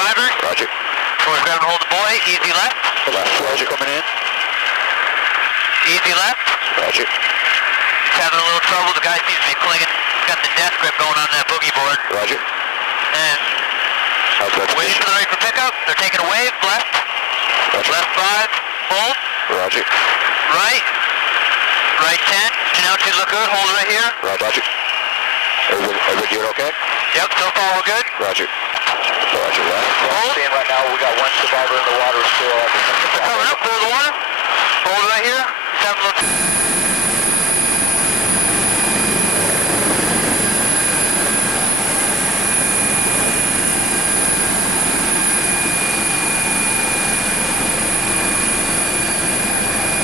survivors. Roger. So we're going to hold the boy. Easy left. Left, Roger, coming in. Easy left. Roger. He's having a little trouble. The guy seems to be clinging. He's got the death grip going on that boogie board. Roger. And waiting for the right for pickup. They're taking a wave. Left. Roger. Left 5. Hold. Roger. Right. Right 10. Janelle, look good. Hold right here. Roger. Everybody doing okay? Yep, so far we're good. Roger. Roger, left. Hold. Seeing right now, we got one survivor in the water still. Coming up, clear the water. Hold right here. He's having a look.